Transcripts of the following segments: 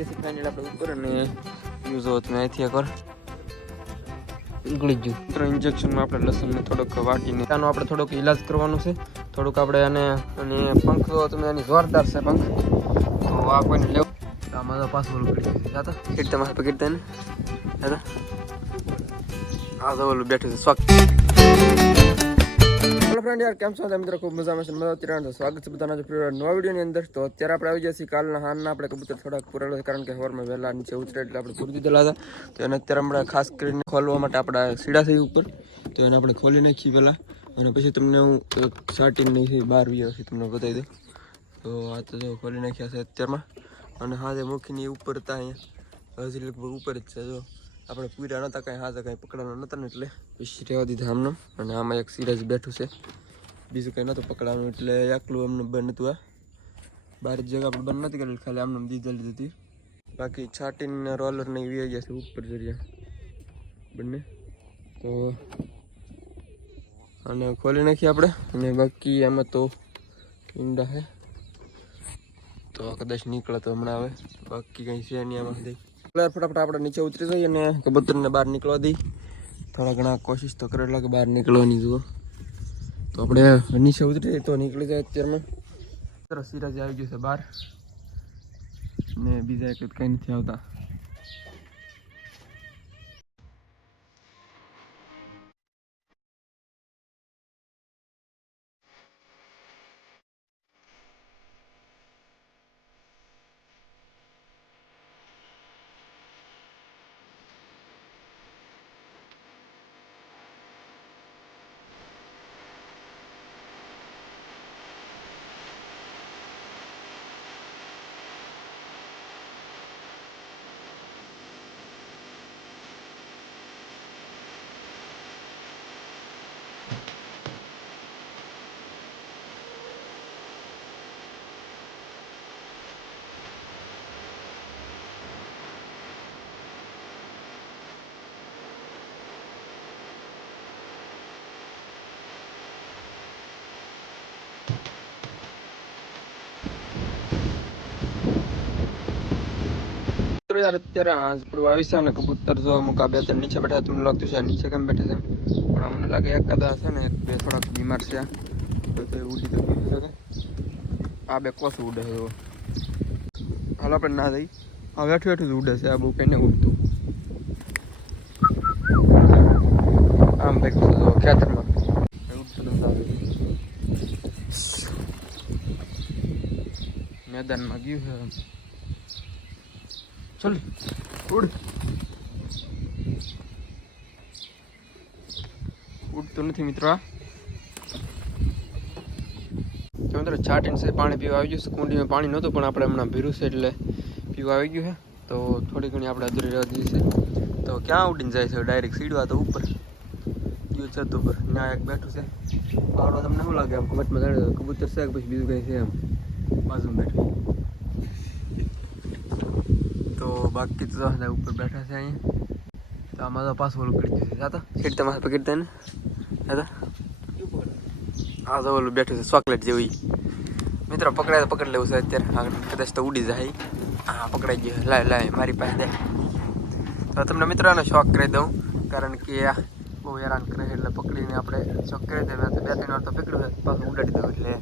જશે ફાઇનલ આપણે ઉપર અને યુઝ હોત મેં અહીંથી એકવાર નીકળી ગયું. મિત્રો ઇન્જેક્શનમાં આપણે લસણને થોડોક વાટીને આનો આપણે થોડોક ઈલાજ કરવાનું છે. થોડુંક આપણે અને પંખ તો તમે એની જોરદાર છે પંખ. તો આ કોઈને લેવું આમાં તો પાછું ઓલું પડી ગયું જાતો ખેડ તમારે પકડી દે ને દાદા. આ તો ઓલું બેઠું છે સ્વાગ. હેલો ફ્રેન્ડ યાર કેમ છો મિત્રો? ખૂબ મજામાં છે. મજા અત્યારે સ્વાગત છે બધાના નવા વિડીયોની અંદર. તો અત્યારે આપણે આવી જઈએ કાલના હાલના આપણે કબૂતર થોડાક પૂરેલો છે કારણ કે સવારમાં વહેલા નીચે ઉતરે એટલે આપણે પૂરી દીધેલા હતા. તો એને અત્યારે હમણાં ખાસ કરીને ખોલવા માટે આપણે સીડા થઈ ઉપર તો એને આપણે ખોલી નાખીએ પહેલાં અને પછી તમને હું સ્ટાર્ટિંગની બહાર વ્યો છે તમને બતાવી દઉં. તો આ તો જો ખોલી નાખ્યા છે અત્યારમાં અને હા જે મુખીની ઉપર હતા અહીંયા હજી લગભગ ઉપર જ છે. જો આપણે પૂરા નહોતા કાંઈ હાથે કાંઈ પકડવાના નહોતા ને એટલે પછી રહેવા દીધા આમને. અને આમાં એક સિરાજ બેઠું છે બીજું કંઈ નહોતું પકડવાનું એટલે એકલું અમને બંધ હતું. આ બહાર જગ્યા આપણે બંધ નથી કરેલી ખાલી આમને દીધેલી હતી. બાકી છાટીને રોલર ને એવી ગયા છે ઉપર જરિયા બંને. તો અને ખોલી નાખીએ આપણે અને બાકી આમાં તો ઈંડા છે તો કદાચ નીકળે તો હમણાં આવે બાકી કંઈ છે નહીં આમાં દઈ. ફટાફટ આપણે નીચે ઉતરી જઈએ અને કબૂતરને બહાર નીકળવા દઈ. થોડા ઘણા કોશિશ તો કરેલા કે બહાર નીકળવાની જુઓ તો આપણે નીચે ઉતરીએ તો નીકળી જાય. અત્યારમાં સરસ સિરાજ આવી ગયું છે બહાર ને બીજા એક કંઈ નથી આવતા. યાર અત્યારે હાંસ પડવા આવી છે અને કબૂતર જો અમુક આ બે ત્રણ નીચે બેઠા તમને લાગતું છે નીચે કેમ બેઠા છે પણ અમને લાગે એકાદા છે ને બે થોડાક બીમાર છે તો તે ઉડી તો શકે. આ બે કોશું ઉડે છે હાલ આપણે ના જઈ આ બેઠું બેઠું જ ઉડે છે. આ બહુ કઈને ઉડતું આમ બેઠું તો ખેતરમાં ઉડતું મેદાનમાં ગયું છે. ચલ ઉડ ઉડતું નથી મિત્રો. આ મિત્રો છાટીને છે પાણી પીવા આવી ગયું છે. કુંડીમાં પાણી નહોતું પણ આપણે હમણાં ભીરું છે એટલે પીવા આવી ગયું છે. તો થોડી ઘણી આપણે અધૂરી રહેવા દીધી છે. તો ક્યાં ઉડીને જાય છે ડાયરેક્ટ સીડવા તો ઉપર ગયું છત ઉપર ત્યાં એક બેઠું છે. પાવડો તમને શું લાગે આમ કમેન્ટમાં જાણે કબૂતર છે કે પછી બીજું કંઈ છે એમ બાજુમાં બેઠું. તો બાકી તો ઉપર બેઠા છે અહીંયા. તો આમાં તો પાછું ઓલું પડી ગયું છે જાતો ખેડ તમારે પકડી દે ને દાદા. આ તો ઓલું બેઠું છે ચોકલેટ જેવું મિત્રો. પકડાય તો પકડી લેવું છે અત્યારે કદાચ તો ઉડી જાય. હા પકડાઈ ગયું. લાય મારી પાસે દે. તો તમને મિત્રો આનો શોખ કરી દઉં કારણ કે આ બહુ હેરાન કરે એટલે પકડીને આપણે શોખ કરી દઈએ. બે ત્રણ વાર તો પકડ્યું હોય પાછું ઉડાડી દઉં એટલે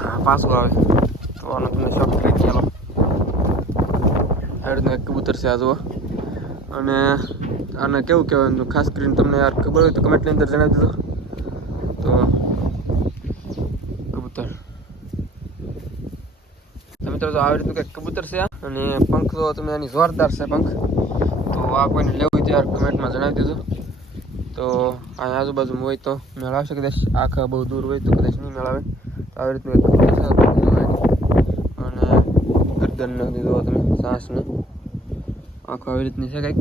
હા પાછું આવે તો આનો તમને શોખ કરી દઈએ. ચાલો એક કબૂતર છે આ જુઓ. અને આને કેવું કહેવાય ખાસ કરીને તમને યાર ખબર હોય તો કમેન્ટની અંદર જણાવી દીધો. તો કબૂતર મિત્રો તો આવી રીતનું કંઈક કબૂતર છે અને પંખ તો તમે એની જોરદાર છે પંખ. તો આ કોઈને લેવું હોય ત્યારે કમેન્ટમાં જણાવી દીધો. તો અહીંયા આજુબાજુમાં હોય તો મેળવશે કદાચ આખા બહુ દૂર હોય તો કદાચ નહીં મેળવે. તો આવી રીતનું એક કબૂતર છે અને ગરદનને દીધો તમે સાસને આંખો આવી રીતની છે કંઈક.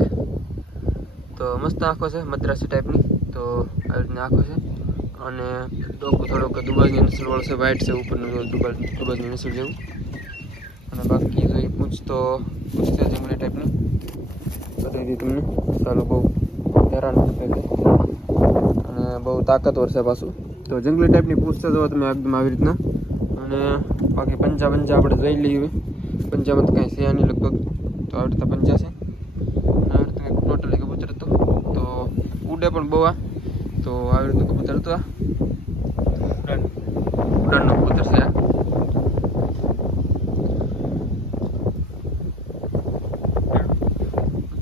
તો મસ્ત આંખો છે મદ્રાસી ટાઈપની. તો આવી રીતની આંખો છે અને ડોકું થોડોક દુબાજની નસલવાળો છે. વ્હાઈટ છે ઉપરનું દુબાજની નસલ જેવું. અને બાકી તો એ પૂછ છે જંગલી ટાઈપની બતાવી દીધી તમને. ચાલો બહુ હેરાન છે અને બહુ તાકાતવર છે પાછું. તો જંગલી ટાઈપની પૂછ છે જો તમે એકદમ આવી રીતના. અને બાકી પંજા આપણે જોઈ લઈએ પંજામાં તો કાંઈ છે નહીં લગભગ, તો આવી રીતના પંજા છે. આવી રીતના ટોટલી કબૂતર હતું, તો ઉડે પણ બહુ. તો આવી રીતનું કબૂતર હતું. ઉડાનનું કબૂતર છે.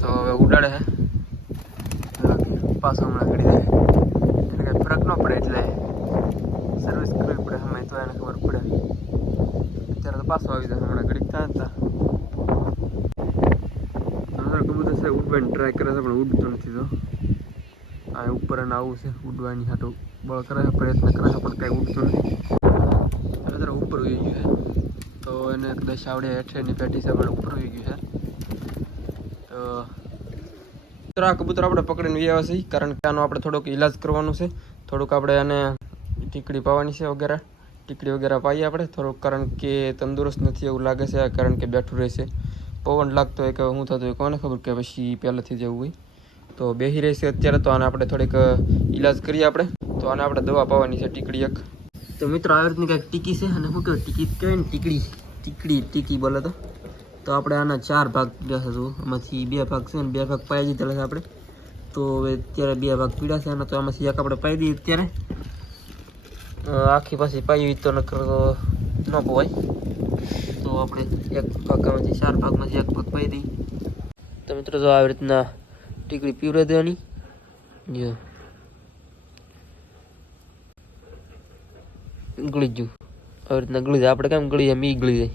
તો હવે ઉડાડે છે પાછો, હમણાં ઘડી જાય એટલે કાંઈ ફરક ન પડે, એટલે સર્વિસ કરવી પડે સમય તો એને ખબર પડે. અત્યારે તો પાછો આવી જાય, હમણાં ઘડીક ત્યાં હતા. કબૂતર છે ઉડવાની ટ્રાય કરે છે પણ ઉડતું નથી. તો આ ઉપર અને આવું છે ઉડવાની હાટું બળ કરે છે, પ્રયત્ન કરે છે પણ કાંઈ ઉડતું નથી. અત્યારે ઉપર ઉઈ ગયું છે, તો એને કદાચ આવડે હેઠળની પેટી છે પણ ઉપર ઉઈ ગયું છે. તો આ કબૂતર આપણે પકડીને વ્યાવા છીએ, કારણ કે આનો આપણે થોડોક ઈલાજ કરવાનું છે. થોડુંક આપણે એને ટીકડી પાવાની છે વગેરે, ટીકડી વગેરે પાઈએ આપણે થોડુંક, કારણ કે તંદુરસ્ત નથી એવું લાગે છે, કારણ કે બેઠું રહેશે. પવન લાગતો હોય કે શું થતું હોય કોને ખબર, કે પછી પહેલાંથી જવું હોય તો બેસી રહેશે. અત્યારે તો આને આપણે થોડીક ઈલાજ કરીએ આપણે. તો આને આપણે દવા પાવાની છે ટીકડી એક. તો મિત્રો આવી રીતની કાંઈક ટીકી છે, અને શું કહેવાય ટીકી કહેવાય ને, ટીકી બોલે તો આપણે આના 4 ભાગ બેસે તો આમાંથી 2 ભાગ છે ને 2 ભાગ પાઈ દીધેલા છે આપણે. તો હવે અત્યારે 2 ભાગ પીડા છે આના, તો આમાંથી એક આપણે પાઈ દઈએ અત્યારે. આખી પાછી પાઈ તો નકર તો ન પોવાય, તો આપણે 1 ભાગમાંથી 4 ભાગમાંથી 1 ભાગ પાઈ દઈએ. તો મિત્રો જો આવી રીતના ટીકડી પીવડાવી દેવાની. જો ગળી ગયું, આવી રીતના ગળી જાય. આપણે કેમ ગળી જાય, ગળી જાય.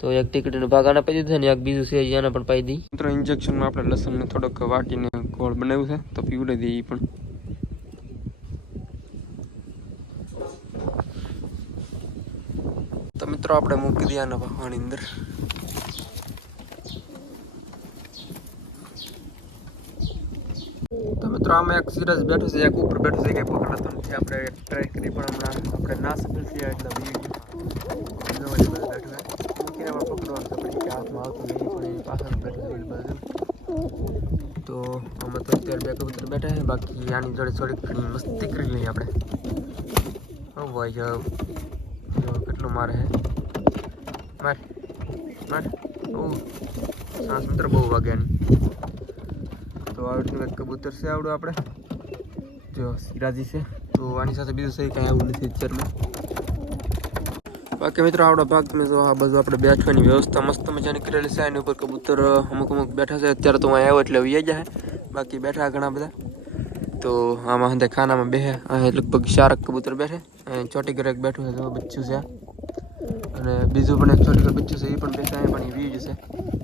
તો એક ટીકડીનો ભાગ આને પાઈ દીધો ને એક બીજું છે આને પણ પાઈ દઈ. મિત્રો ઇન્જેક્શનમાં આપણે લસણને થોડોક વાટીને ગોળ બનાવ્યું છે, તો પીવડાવી દઈએ પણ. તો મિત્રો આપણે મૂકી દઈએ આના પાણી અંદર. તો મિત્રો આમાં એક સિરસ બેઠું છે, એક ઉપર બેઠું છે, કંઈ પકડાતો નથી. આપણે ટ્રાય કરી પણ હમણાં આપણે ના સફળ થયા એટલે બેઠું મૂકીને પકડવાનું તો પછી હાથમાં આવતું નહીં, પણ એની પાછળ બેઠું છે બાજુ. તો આમાં તો અત્યારે 2 કબૂતર બેઠા છે, બાકી આની જોડે થોડીક ઘણી મસ્તી કરી લઈએ આપણે. ઓ ભાઈ જો કેટલું મારે છે, માર સાસ મિત્ર બહુ વાગ્યાની. તો આવી રીતનું એક કબૂતર છે આવડું આપણે, જો સિરાજી છે. તો આની સાથે બીજું સહી કાંઈ આવું નથી અત્યારમાં. બાકી મિત્રો આવડો ભાગ તમે જો આ બધું આપણે બેઠવાની વ્યવસ્થા મસ્ત મજાની કરેલી છે. એની ઉપર કબૂતર અમુક બેઠા છે. અત્યારે તો હું આવ્યો એટલે વી જાય, બાકી બેઠા ઘણા બધા. તો આમાં હંધે ખાનામાં બેસે, અહીં લગભગ 4 કબૂતર બેઠે. અહીં ચોટીગર એક બેઠું છે, તો બચ્ચું છે. અને બીજું પણ એક ચોટીગર બચ્ચું છે, એ પણ બેસે, અહીં પણ એ વી જશે.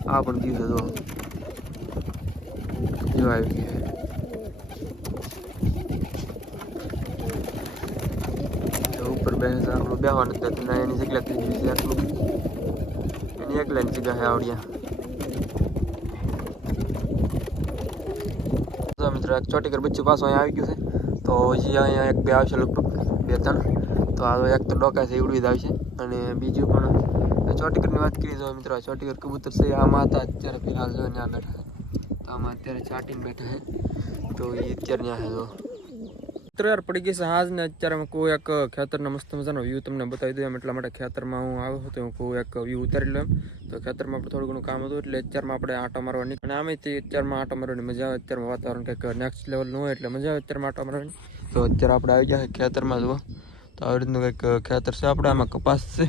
આ પણ વી છે, જો આવી ગયું. ઉપર બેસે આપણું બેવાનું હતું, એની જગ્યા થઈ ગઈ છે આટલું, એની એકલાની જગ્યા છે આવડ્યા. મિત્રો એક ચોટીગર બચ્ચું પાછું અહીંયા આવી ગયું છે. તો હજી અહીંયા 1 2 આવશે લગભગ 2 3. તો આ એક તો ડોકા છે એવડું જ આવશે, અને બીજું પણ ચોટીગરની વાત કરી તો મિત્રો ચોટીગર કબૂતર છે આમાં હતા. અત્યારે ફિલહાલ જો ત્યાં બેઠા છે, તો આમાં અત્યારે ચાટીને બેઠા છે. તો એ અત્યારે ત્યાં છે. મિત્રો યાર પડી ગઈ છે હાજ ને. અત્યારે હું કોઈ એક ખેતરનો મસ્ત મજાનો વ્યૂ તમને બતાવી દઉં, એટલા માટે ખેતરમાં હું આવ્યો હતો. હું કોઈ એક વ્યૂ ઉતારી લઉં. તો ખેતરમાં આપણે થોડું ઘણું કામ હતું, એટલે અત્યારમાં આપણે આંટો મારવા નીકળે. અને આમેથી અત્યારમાં આંટો મારવાની મજા આવે. અત્યારમાં વાતાવરણ કંઈક નેક્સ્ટ લેવલનું હોય એટલે મજા આવે અત્યારમાં આંટો મારવાની. તો અત્યારે આપણે આવી ગયા ખેતરમાં જુઓ. તો આવી રીતનું કંઈક ખેતર છે આપણે. આમાં કપાસ છે,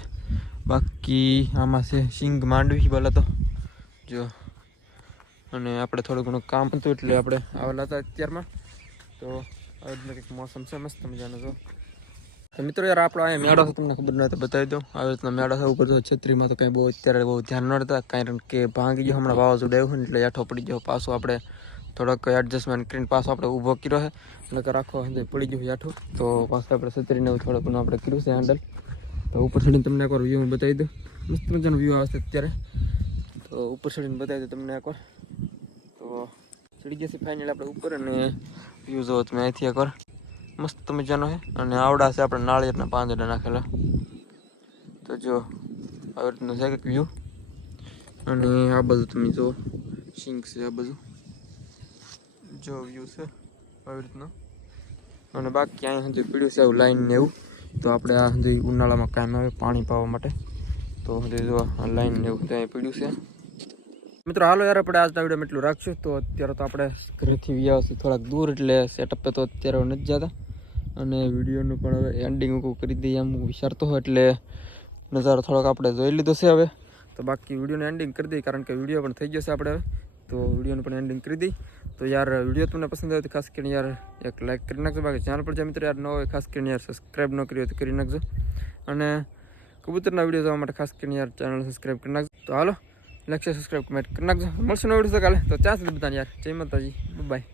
બાકી આમાં છે સિંગ માંડવી બોલા તો જો. અને આપણે થોડું ઘણું કામ હતું એટલે આપણે આવેલા હતા અત્યારમાં. તો આવી રીતનું કંઈક મોસમ છે મસ્ત મજાનો. જો તો મિત્રો યાર આપણો અહીંયા મેળો છે, તમને ખબર નથી બતાવી દઉં. આવી રીતના મેળો છે ઉપર. તો છત્રીમાં તો કંઈ બહુ અત્યારે બહુ ધ્યાન ન રહેતા, કારણ કે ભાંગી ગયો હમણાં વાવાઝોડું આવ્યું ને, એટલે હેઠો પડી ગયો. પાછું આપણે થોડોક એડજસ્ટમેન્ટ કરીને પાછો આપણે ઊભો કર્યો છે, એટલે રાખો પડી ગયું હેઠું. તો પાછું આપણે છત્રીને થોડું ઘણું આપણે કર્યું છે હેન્ડલ. તો ઉપર ચડીને તમને એકવાર વ્યૂ હું બતાવી દઉં. મસ્ત મજાનો વ્યૂ આવે છે અત્યારે. તો ઉપર ચડીને બતાવી દઉં તમને એકવાર. તો ચડી જશે ફાઇનલ આપણે ઉપર, અને વ્યૂ જોવો તમે અહીંથી એકવાર. મસ્ત મજાનો છે. અને આવડા છે આપણે નાળિયેરના પાંદડા નાખેલા. તો જો આવી રીતનું છે કંઈક વ્યૂ. અને આ બધું તમે જો સિંગ છે, આ બધું જો વ્યૂ છે આવી રીતનું. અને બાકી અહીં સુધી પીડ્યું છે એવું લાઈન ને એવું. તો આપણે આ સુધી ઉનાળામાં કામ આવે પાણી પાવા માટે. તો જો લાઈન એવું ત્યાં પડ્યું છે. મિત્રો હાલો યાર આપણે આજના વિડીયોમાં એટલું રાખશું. તો અત્યારે તો આપણે ઘરેથી વ્યા છે થોડાક દૂર, એટલે સેટઅપ તો અત્યારે નથી જતા, અને વિડીયોનું પણ હવે એન્ડિંગ કરી દઈએ એમ હું વિચારતો હોય, એટલે નજારો થોડોક આપણે જોઈ લીધો છે હવે. તો બાકી વિડીયોનું એન્ડિંગ કરી દઈએ, કારણ કે વિડીયો પણ થઈ જશે આપણે હવે. તો વિડીયોનું પણ એન્ડિંગ કરી દઈ. તો યાર વિડીયો તમને પસંદ આવે તો ખાસ કરીને યાર એક લાઇક કરી નાખજો. બાકી ચેનલ પર જે મિત્રો યાર ન હોય ખાસ કરીને યાર સબસ્ક્રાઈબ ન કરી હોય તો કરી નાખજો. અને કબૂતરના વિડીયો જોવા માટે ખાસ કરીને યાર ચેનલ સબસ્ક્રાઈબ કરી નાખજો. તો હાલો લાઈક શેર સબસ્ક્રાઈબ કમેન્ટ કરી નાખજો. મળશું નવો વિડીયો કાલે. તો ત્યાં સુધી બધાને યાર જય માતાજી, બાય.